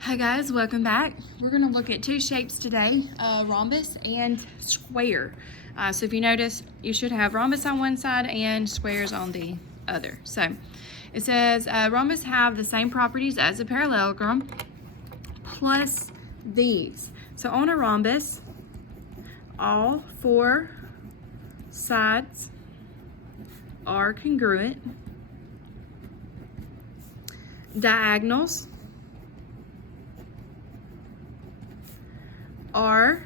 Hi guys, welcome back. We're going to look at two shapes today, rhombus and square. So if you notice, you should have rhombus on one side and squares on the other. So it says rhombus have the same properties as a parallelogram plus these. So on a rhombus, all four sides are congruent. Diagonals are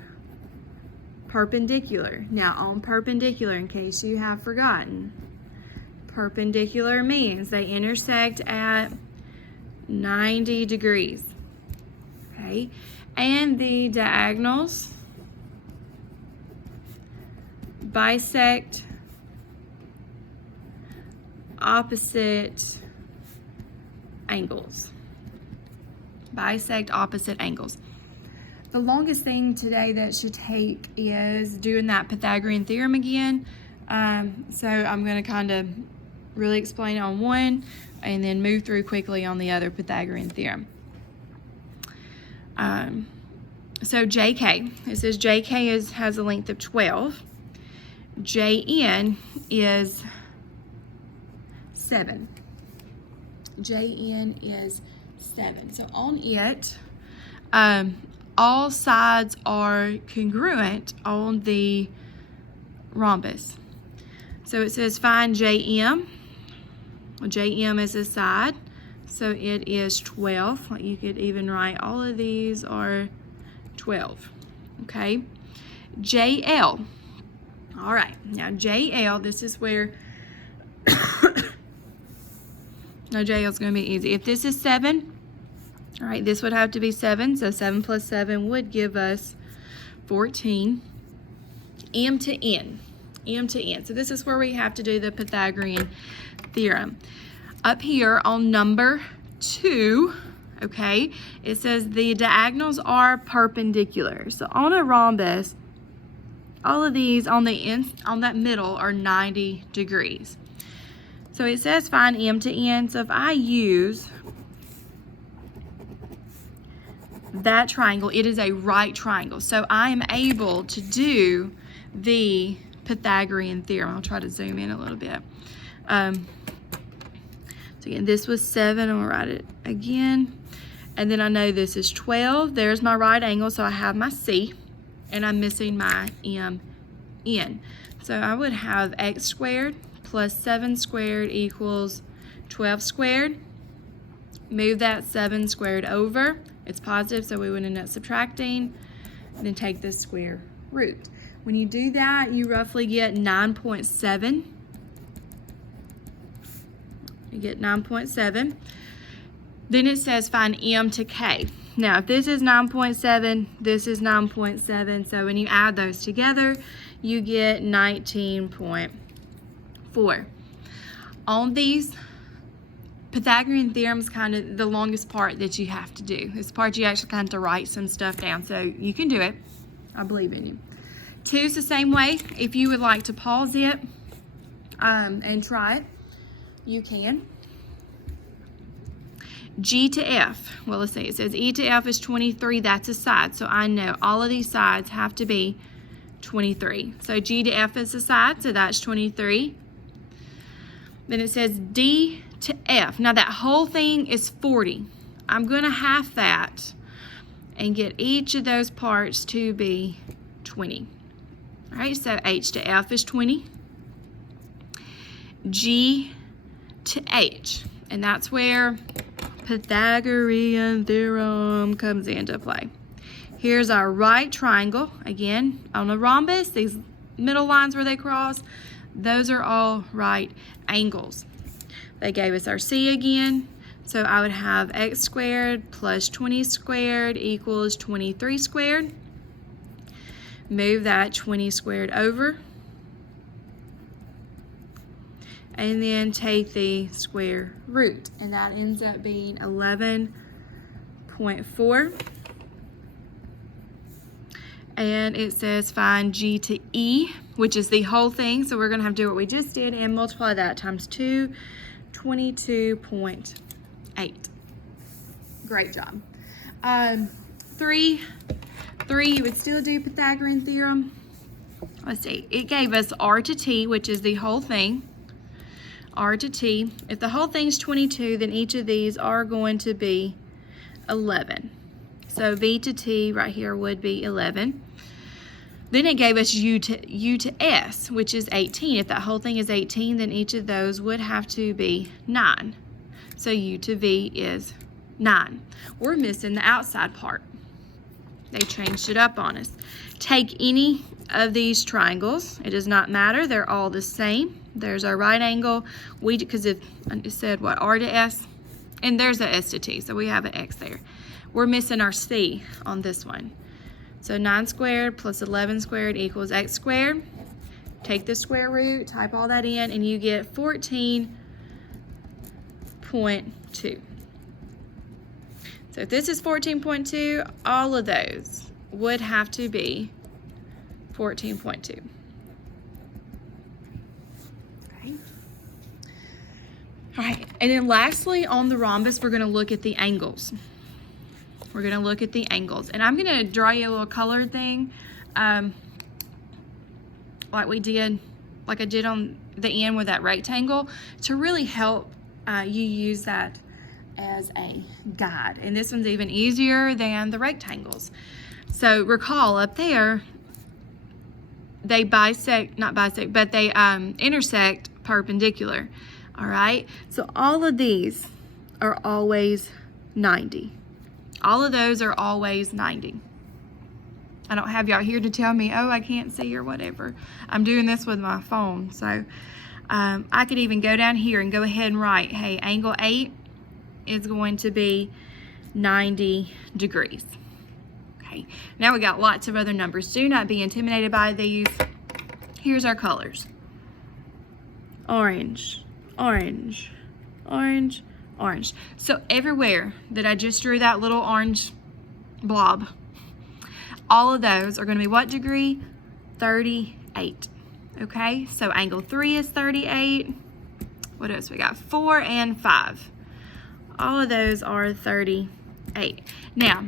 perpendicular. Now on perpendicular, in case you have forgotten, perpendicular means they intersect at 90 degrees. Okay, and the diagonals bisect opposite angles. Bisect opposite angles. The longest thing today that should take is doing that Pythagorean theorem again. So I'm going to kind of really explain it on one and then move through quickly on the other Pythagorean theorem. So JK, it says JK has a length of 12. JN is 7. JN is 7. So on it, all sides are congruent on the rhombus. So it says find JM. Well, JM is a side, so it is 12. Like you could even write all of these are 12. Okay. JL. All right. Now JL, this is where no, JL is going to be easy. If this is 7, all right, this would have to be 7. So 7 plus 7 would give us 14. M to N. M to N. So this is where we have to do the Pythagorean theorem. Up here on number 2, okay, it says the diagonals are perpendicular. So on a rhombus, all of these on that middle are 90 degrees. So it says find M to N. So if I use that triangle, it is a right triangle. So I am able to do the Pythagorean theorem. I'll try to zoom in a little bit. So again, this was 7. I'm going to write it again. And then I know this is 12. There's my right angle, so I have my C. And I'm missing my MN. So I would have x squared plus 7 squared equals 12 squared. Move that 7 squared over. It's positive, so we would end up subtracting. And then take the square root. When you do that, you roughly get 9.7. You get 9.7. Then it says find M to K. Now, if this is 9.7, this is 9.7. So when you add those together, you get 19.4. On these, Pythagorean theorem is kind of the longest part that you have to do. This part you actually kind of have to write some stuff down. So you can do it. I believe in you. 2 is the same way. If you would like to pause it and try it, you can. G to F. Well, let's see. It says E to F is 23. That's a side. So I know all of these sides have to be 23. So G to F is a side. So that's 23. Then it says D to F. Now that whole thing is 40. I'm going to half that and get each of those parts to be 20. All right, so H to F is 20. G to H. And that's where Pythagorean theorem comes into play. Here's our right triangle. Again, on a rhombus, these middle lines where they cross, those are all right angles. They gave us our C again. So I would have x squared plus 20 squared equals 23 squared. Move that 20 squared over. And then take the square root. And that ends up being 11.4. And it says find G to E, which is the whole thing. So we're going to have to do what we just did and multiply that times 2, 22.8. Great job. 3, you would still do Pythagorean theorem. Let's see, it gave us r to t, which is the whole thing. R to t. If the whole thing's 22, then each of these are going to be 11. So v to t right here would be 11. Then it gave us u to s, which is 18. If that whole thing is 18, then each of those would have to be 9. So u to v is 9. We're missing the outside part. They changed it up on us. Take any of these triangles. It does not matter. They're all the same. There's our right angle. Because it said what, r to s, and there's a s to t, so we have an x there. We're missing our c on this one. So 9 squared plus 11 squared equals x squared. Take the square root, type all that in, and you get 14.2. So if this is 14.2, all of those would have to be 14.2. Okay. All right, and then lastly on the rhombus, we're going to look at the angles. We're going to look at the angles, and I'm going to draw you a little colored thing, like I did on the end with that rectangle, to really help you use that as a guide. And this one's even easier than the rectangles. So recall up there, they intersect perpendicular. All right, so all of these are always 90. All of those are always 90. I don't have y'all here to tell me, oh, I can't see or whatever. I'm doing this with my phone. So I could even go down here and go ahead and write, hey, angle 8 is going to be 90 degrees. Okay, now we got lots of other numbers. Do not be intimidated by these. Here's our colors. Orange, orange, orange, orange. So everywhere that I just drew that little orange blob, all of those are going to be what degree? 38. Okay, so angle 3 is 38. What else we got? 4 and 5. All of those are 38. Now,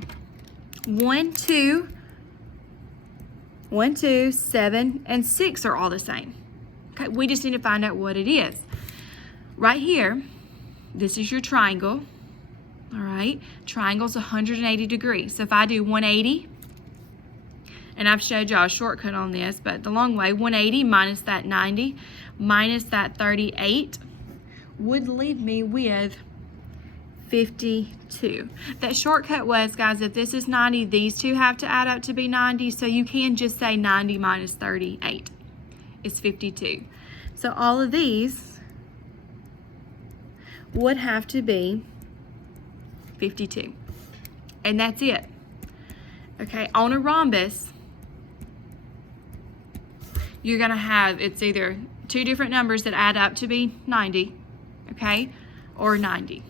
1, 2, 7, and 6 are all the same. Okay, we just need to find out what it is. Right here, this is your triangle. All right, triangle's 180 degrees. So if I do 180, and I've showed y'all a shortcut on this, but the long way, 180 minus that 90 minus that 38 would leave me with 52. That shortcut was, guys, if this is 90, these two have to add up to be 90, so you can just say 90 minus 38 is 52. So all of these would have to be 52. And that's it. Okay, on a rhombus, you're gonna have, it's either two different numbers that add up to be 90, okay, or 90.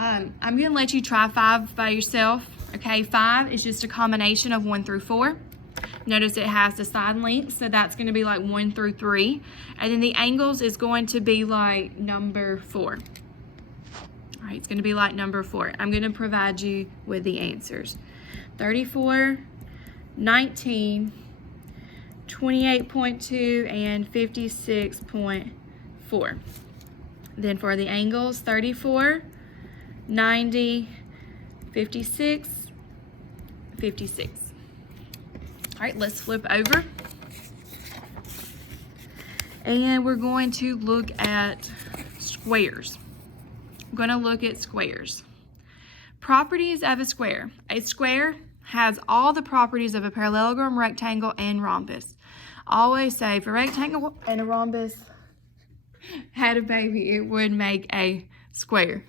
I'm gonna let you try 5 by yourself. Okay, 5 is just a combination of 1 through 4. Notice it has the side length, so that's gonna be like 1 through 3. And then the angles is going to be like number 4. All right, it's gonna be like number 4. I'm gonna provide you with the answers. 34, 19, 28.2, and 56.4. Then for the angles, 34, 90, 56, 56. All right, let's flip over. And we're going to look at squares. I'm going to look at squares. Properties of a square. A square has all the properties of a parallelogram, rectangle, and rhombus. I always say if a rectangle and a rhombus had a baby, it would make a square.